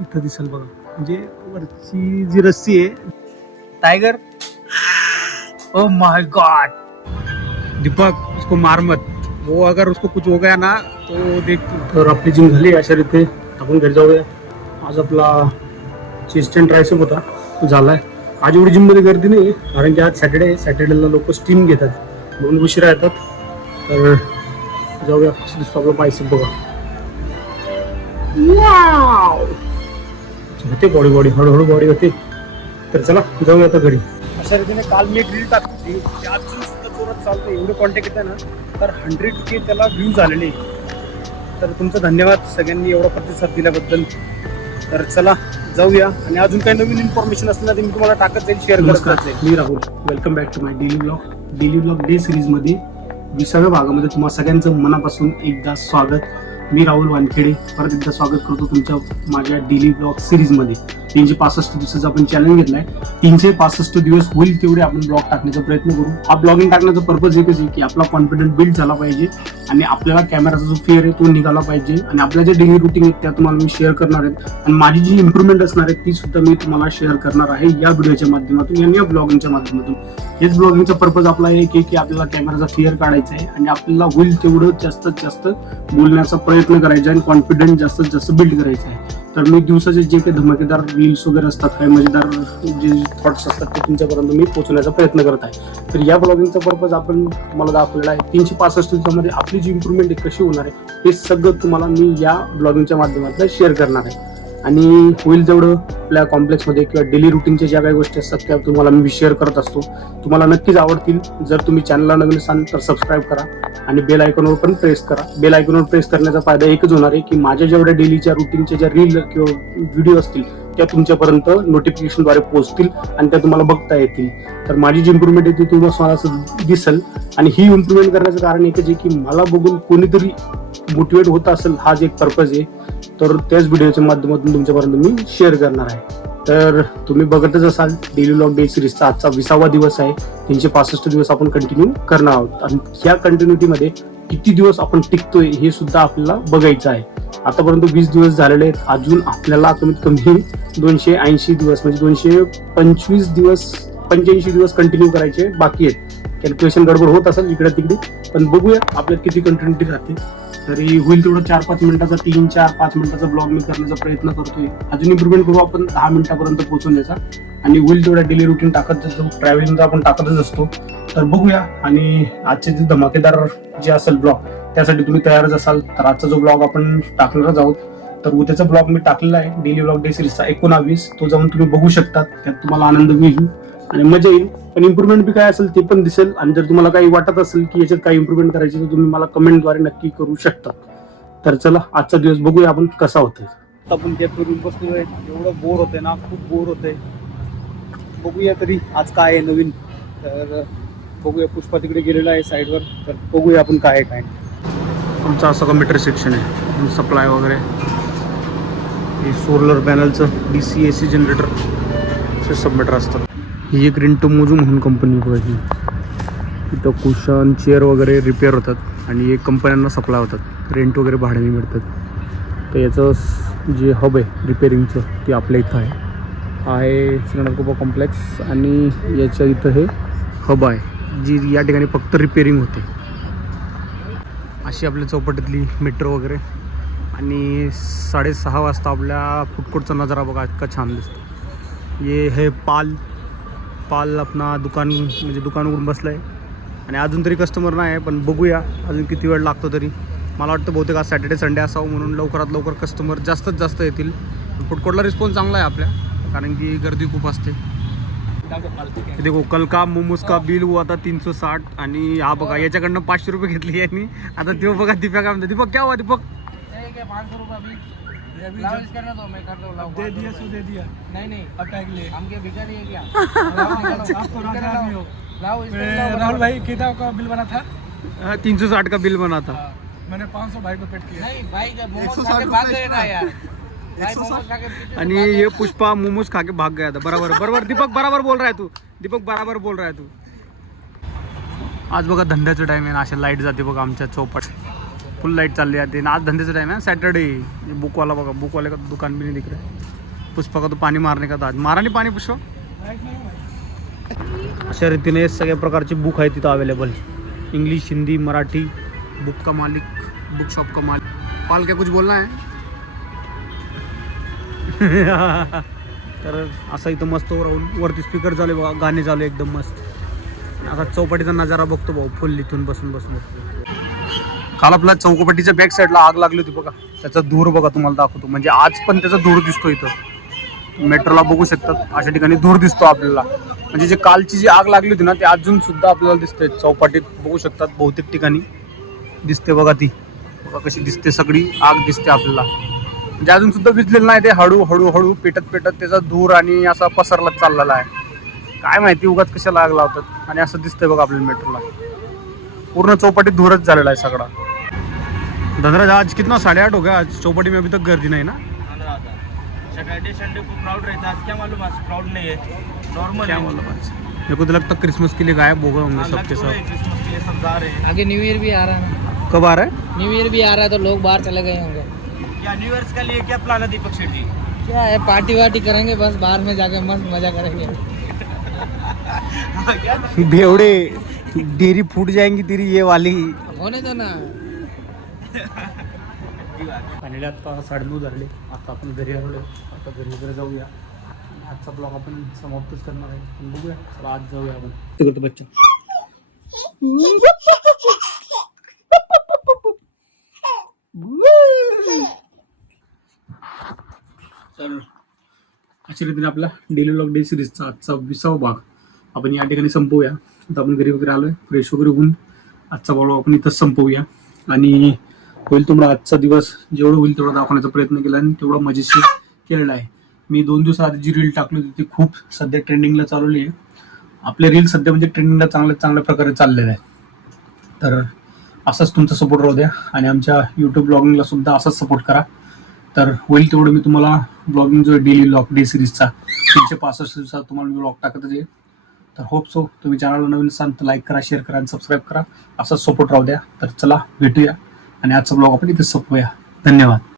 इथं दिसेल बघा. म्हणजे वरची जी रस्सी आहे tiger oh my God Deepak उसको मार मत वो अगर उसको कुछ हो गया ना तो देख. तर आपली जिम झाली अशा रीते. आपण घरी जाऊया. आज आपला चेस्ट अँड ट्रायसेप होता. तो झालाय. आज एवढी जिममध्ये गर्दी नाही कारण की आज सॅटर्डे आहे. सॅटर्डेला लोक स्टीम घेतात. दोन उशिरा येतात. तर जाऊया. दिसतो आपला बायसेप बघा. होते बॉडी बॉडी हळूहळू बॉडी होते. तर चला जाऊया आता घरी. अशा रीतीने काल मी एक रील टाकली अजून सुद्धा जोरात चालतं एवढे कॉन्टॅक्ट येते ना तर हंड्रेड के त्याला व्ह्यूज आलेले तर तुमचं धन्यवाद सगळ्यांनी एवढा प्रतिसाद दिल्याबद्दल. तर चला जाऊया. आणि अजून काही नवीन इन्फॉर्मेशन असलं तर मी तुम्हाला टाकत जाईल शेअर करत जाईल. मी Rahul. Welcome back to my daily blog daily blog day सिरीजमध्ये विसाव्या भागामध्ये तुम्हा सगळ्यांचं मनापासून एकदा स्वागत. मी राहुल वानखेडे. परत एकदा स्वागत करतो तुमच्या माझ्या डेली ब्लॉग सिरीजमध्ये तीनशे पासष्ट दिवसाचा आपण चॅलेंज घेतलाय. तीनशे पासष्ट दिवस होईल तेवढे आपण ब्लॉग टाकण्याचा प्रयत्न करू. हा ब्लॉगिंग टाकण्याचा पर्पज एकच आहे की आपला कॉन्फिडन्स बिल्ड झाला पाहिजे आणि आपल्याला कॅमेराचा जो फेअर आहे तो निघाला पाहिजे आणि आपल्या जे डेली रुटीन आहेत त्या तुम्हाला मी शेअर करणार आहेत आणि माझी जी इम्प्रुव्हमेंट असणार आहे ती सुद्धा मी तुम्हाला शेअर करणार आहे या व्हिडिओच्या माध्यमातून आणि या ब्लॉगिंगच्या माध्यमातून. हेच ब्लॉगिंगचा पर्पज आपला एक आहे की आपल्याला कॅमेराचा फेअर काढायचा आहे आणि आपल्याला होईल तेवढं जास्तीत जास्त बोलण्याचा प्रयत्न करायचा आहे आणि कॉन्फिडन्स जास्तीत जास्त बिल्ड करायचा आहे. तर मी दिवसाचे जे काही धमाकेदार रील्स वगैरे असतात काही मजेदार जे थॉट्स असतात ते तुमच्यापर्यंत मी पोहोचवण्याचा प्रयत्न करत आहे. तर या ब्लॉगिंगचा पर्पज आपण तुम्हाला दाखवलेला आहे. तीनशे पासष्ट दिवसामध्ये आपली जी इम्प्रुव्हमेंट आहे कशी होणार आहे हे सगळं तुम्हाला मी या ब्लॉगिंगच्या माध्यमातून शेअर करणार आहे. आणि होईल जेवढं आपल्या कॉम्प्लेक्समध्ये किंवा डेली रुटीनच्या ज्या काही गोष्टी असतात त्या तुम्हाला मी शेअर करत असतो. तुम्हाला नक्कीच आवडतील. जर तुम्ही चॅनलला नवीन असाल तर सबस्क्राईब करा आणि बेल आयकॉनवर पण प्रेस करा. बेल आयकॉनवर प्रेस करण्याचा फायदा एकच होणार आहे की माझ्या जेवढ्या डेलीच्या रुटीनच्या ज्या रील किंवा व्हिडिओ असतील त्या तुमच्यापर्यंत नोटिफिकेशनद्वारे पोहोचतील आणि त्या तुम्हाला बघता येतील. तर माझी जी इम्प्रुव्हमेंट आहे ती तुम्हाला असं दिसेल. आणि ही इम्प्रुव्हमेंट करण्याचं कारण एकच आहे की मला बघून कोणीतरी मोटिवेट होत असेल हा एक पर्पज आहे तर त्याच व्हिडिओच्या माध्यमातून तुमच्यापर्यंत मी शेअर करणार आहे. तर तुम्ही बघतच असाल डेली लॉग डे सिरीजचा आजचा विसावा दिवस आहे. तीनशे पासष्ट दिवस आपण कंटिन्यू करणार आहोत. आणि ह्या कंटिन्युटीमध्ये किती दिवस आपण टिकतोय हे सुद्धा आपल्याला बघायचं आहे. आतापर्यंत वीस दिवस झालेले आहेत. अजून आपल्याला कमीत कमी दोनशे ऐंशी दिवस म्हणजे दोनशे पंचवीस दिवस पंच्याऐंशी दिवस कंटिन्यू करायचे बाकी आहेत. कॅल्क्युलेशन गडबड होत असेल इकडे तिकडे पण बघूया आपल्यात किती कंटिन्युटी राहते. तरी होईल तेवढं चार पाच मिनिटाचा तीन चार पाच मिनिटाचा ब्लॉग मी करण्याचा प्रयत्न करतोय. अजून इम्प्रुव्हमेंट करू आपण दहा मिनिटापर्यंत पोहोचवण्याचा. आणि होईल तेवढ्या डेली रुटीन टाकत असतो. ट्रॅव्हलिंगचा आपण टाकतच असतो. तर बघूया. आणि आजचे जे धमाकेदार जे असेल ब्लॉग त्यासाठी तुम्ही तयारच असाल. तर आजचा जो ब्लॉग आपण टाकणारच आहोत. तर उद्याचा ब्लॉग मी टाकलेला आहे. डेली ब्लॉग डे सिरीजचा एकोणावीस. तो जाऊन तुम्ही बघू शकता त्यात तुम्हाला आनंद मिळेल आणि मजा येईल. पण इम्प्रुव्हमेंट बी काय असेल ते पण दिसेल. आणि जर तुम्हाला काही वाटत असेल की याच्यात काही इम्प्रुव्हमेंट करायची तर तुम्ही मला कमेंटद्वारे नक्की करू शकता. तर चला आजचा दिवस बघूया आपण कसा होतोय. आपण त्यात बसलो आहे एवढं बोर होते ना. खूप बोर होते बघूया तरी आज काय आहे नवीन. तर बघूया पुष्पा तिकडे गेलेला आहे साईडवर. तर बघूया आपण काय आहे काय आमचं असं कम्प्युटर सेक्शन आहे. सप्लाय वगैरे. हे solar पॅनलचं D C A C generator सबमिटर असतात. ही एक रेंट मोजू म्हणून कंपनी बघायची इथं कुशन चेअर वगैरे रिपेअर होतात आणि एक कंपन्यांना सप्लाय होतात. रेंट वगैरे भाड्याने मिळतात. तर याचं जे हब आहे रिपेअरिंगचं ते आपल्या इथं आहे. आहे सिंगणारकोपा कॉम्प्लेक्स आणि याच्या इथं हे हब आहे जी या ठिकाणी फक्त रिपेअरिंग होते. अशी आपल्या चौपटीतली मेट्रो वगैरे. आणि साडेसहा वाजता आपल्या फुटकोटचा नजारा बघा इतका छान दिसतो. ये हे पाल पाल आपला दुकान म्हणजे दुकान उघडून बसलं आहे आणि अजून तरी कस्टमर नाही आहे पण बघूया अजून किती वेळ लागतो तरी. मला वाटतं बहुतेक आज सॅटर्डे संडे असावं म्हणून लवकरात लवकर कस्टमर जास्तच जास्त येतील. फुटकोटला रिस्पॉन्स चांगला आहे आपल्या. कारण की गर्दी खूप असते. देखो कल का मोमोज का बिल हुआ था तीन सौ साठ आणि हा बघा याच्याकडनं पाचशे रुपये घेतली यांनी. आता तो बघा दीपक काय म्हणतो दीपक क्या हुआ दीपक? पाँच सौ रुपया भी लाओ इसका ना दो मैं कर दो लाओ दे दिया सो दे दिया. नहीं नहीं अब टैग ले. हम क्या भिखारी है क्या आप तो राजा आदमी हो. लाओ इसका मैं- लाओ राहुल भाई कितना का बिल बना था? तीन सौ साठ का बिल बना था. हाँ, मैंने पाँच सौ भाई को पेड किया। नहीं भाई जब मोमोज 160 खा के भाग रुपये गए था यार। आणि ये पुष्पा मोमोज खा के भाग गया था. बराबर बरोबर. दीपक बराबर बोल रहा है तू. दीपक बराबर बोल रहा है तू. आज बघा धंद्याचं टाइम आहे ना. अशा लाइट जाते बघा आमच्या चौपट. फुल लाइट चालली आहे आज धंद्याचा टाइम आहे सॅटर्डे बुकवाला बुक वाला बघा. बुक वाले का दुकान भी नहीं दिख रहा पुष्पा का तो पाणी मारणे का आज. मारा नाही पाणी पुष्पा? अशा रीतीने सगळ्या प्रकारचे बुक आहे तिथं available English Hindi Marathi book का मालिक बुक शॉप का मालिक. पाल क्या कुछ बोलना है? तर असं इथं मस्त राहून वरती स्पीकर चालू बघा गाणे चालू एकदम मस्त. आता चौपाटीचा नजारा बघतो भाऊ फुल इथून बसून बसून. काल आपला चौकपट्टीच्या बॅक साईडला आग लागली होती बघा. त्याचा धूर बघा तुम्हाला दाखवतो. म्हणजे आज पण त्याचा धूर दिसतो इथं. मेट्रोला बघू शकतात. अशा ठिकाणी धूर दिसतो आपल्याला. म्हणजे जे कालची जी आग लागली होती ना ते अजून सुद्धा आपल्याला दिसते. चौपाटीत बघू शकतात बहुतेक ठिकाणी. दिसते बघा ती. बघा कशी दिसते सगळी. आग दिसते आपल्याला. म्हणजे अजून सुद्धा विजलेलं नाही ते हळू हळू हळू पेटत पेटत त्याचा धूर आणि असा पसरला चाललेला आहे. काय माहिती उगाच कशाला आग लावतात. आणि असं दिसतंय बघा आपल्याला मेट्रोला. पूर्ण चौपाटीत धूरच झालेला आहे सगळा. धनराज आज कितना? साढ़े आठ हो गया. आज चौपाटी में अभी तक गर्दी नहीं ना? सैटरडे संडे को क्राउड रहता है। आज क्या मालूम आज क्राउड नहीं है। नॉर्मल क्या मालूम आज? मेरे को तो लगता क्रिसमस के लिए गायब हो गए होंगे सबके रहे सब। क्रिसमस के लिए सब जा रहे हैं। आगे न्यू ईयर भी आ रहा है ना। कब आ रहा है? न्यू ईयर भी आ रहा है तो लोग बाहर चले गए होंगे। क्या न्यू ईयर्स का लिए क्या प्लान है दीपक शेठ जी? क्या है पार्टी वार्टी करेंगे बस बाहर में जाके मस्त मज़ा करेंगे। बेवड़े डेरी फूट जाएँगी तेरी ये वाली। होने दो ना। आता साडेनऊ झाले आता आपण घरी आलो आता घरी वगैरे जाऊया आजचा ब्लॉग आपण समाप्तच करणार आहे पण बघूया आज जाऊया आपण तिकडे अशा रीतीने आपला डेली ब्लॉग डे सिरीजचा आजचा विसावा भाग आपण या ठिकाणी संपवूया. आता आपण घरी वगैरे आलोय फ्रेश वगैरे होऊन आजचा ब्लॉग आपण इथंच संपवूया. आणि होईल तुम्हाला आजचा दिवस जेवढं होईल तेवढा दाखवण्याचा प्रयत्न केला आणि तेवढा मजेशीर केलेला आहे. मी दोन दिवसाआधी जी रील टाकली होती ती खूप सध्या ट्रेंडिंगला चालवली आहे. आपले रील सध्या म्हणजे ट्रेंडिंगला चांगल्या चांगल्या प्रकारे चाललेलं आहे. तर असाच तुमचा सपोर्ट राहू द्या. आणि आमच्या यूट्यूब ब्लॉगिंगला सुद्धा असाच सपोर्ट करा. तर होईल तेवढं मी तुम्हाला ब्लॉगिंग जो डेली लॉक डे सिरीजचा तीनशे पासष्ट दिवसात तुम्हाला मी ब्लॉग टाकतच आहे. तर होप सो तुम्ही चॅनलला नवीन असाल तर लाईक करा शेअर करा आणि सबस्क्राईब करा. असाच सपोर्ट राहू द्या. तर चला भेटूया. आणि आजचा ब्लॉग आपण इथे सोपूया धन्यवाद.